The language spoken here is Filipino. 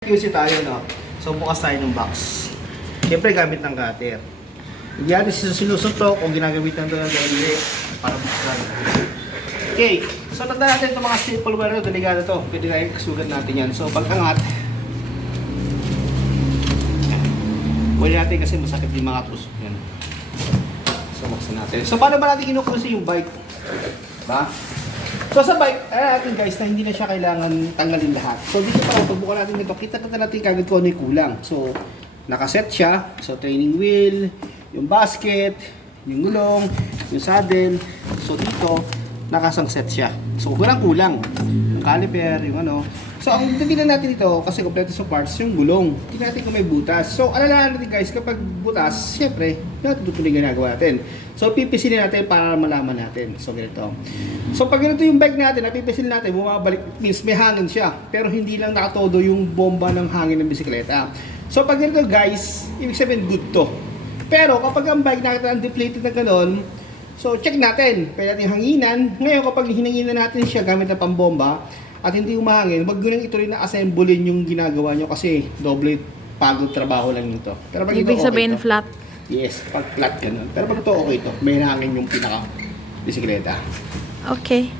QC tayo, no? So, bukas tayo ng box. Siyempre, gamit ng cutter. Hindi natin sinusuntok o ginagamitan doon ng dali para buksan. Okay. So, tanda natin itong mga simple wire na delikado to. Pwede na ikasugan natin yan. So, pag-angat, wala natin kasi masakit yung mga tusok yan. So, buksan natin. So, paano ba natin kinukusi yung bike? Diba? So sa bike, natin guys na hindi na siya kailangan tanggalin lahat. So dito pa, pagbuka natin nito, kita natin kagad kung ano yung kulang. So nakaset siya, so training wheel, yung basket, yung gulong, yung saddle. So dito, nakasangset siya. So kulang, yung caliper, yung ano. So ang titignan natin ito, kasi kompleto sa parts, yung gulong. Tingnan natin kung may butas. So alalahan natin guys, kapag butas, syempre, natutuloy ginagawa natin. So pipisilin natin para malaman natin. So ganito. So pag ganito yung bike natin, napipisilin natin, bumabalik, means may hangin siya. Pero hindi lang nakatodo yung bomba ng hangin ng bisikleta. So pag ganito guys, ibig sabihin good to. Pero kapag ang bike natin undeflated na gano'n, so check natin, pwede natin hanginan. Ngayon kapag hinanginan natin siya gamit na pambomba at hindi umahangin, wag nyo nang ituloy na assemblein yung ginagawa nyo kasi doble pagod trabaho lang nito. Pero pag Ibig ito, sabihin okay flat. Yes, pag flat ganun. Pero pag ito okay to, may hangin yung pinaka bisikleta. Okay.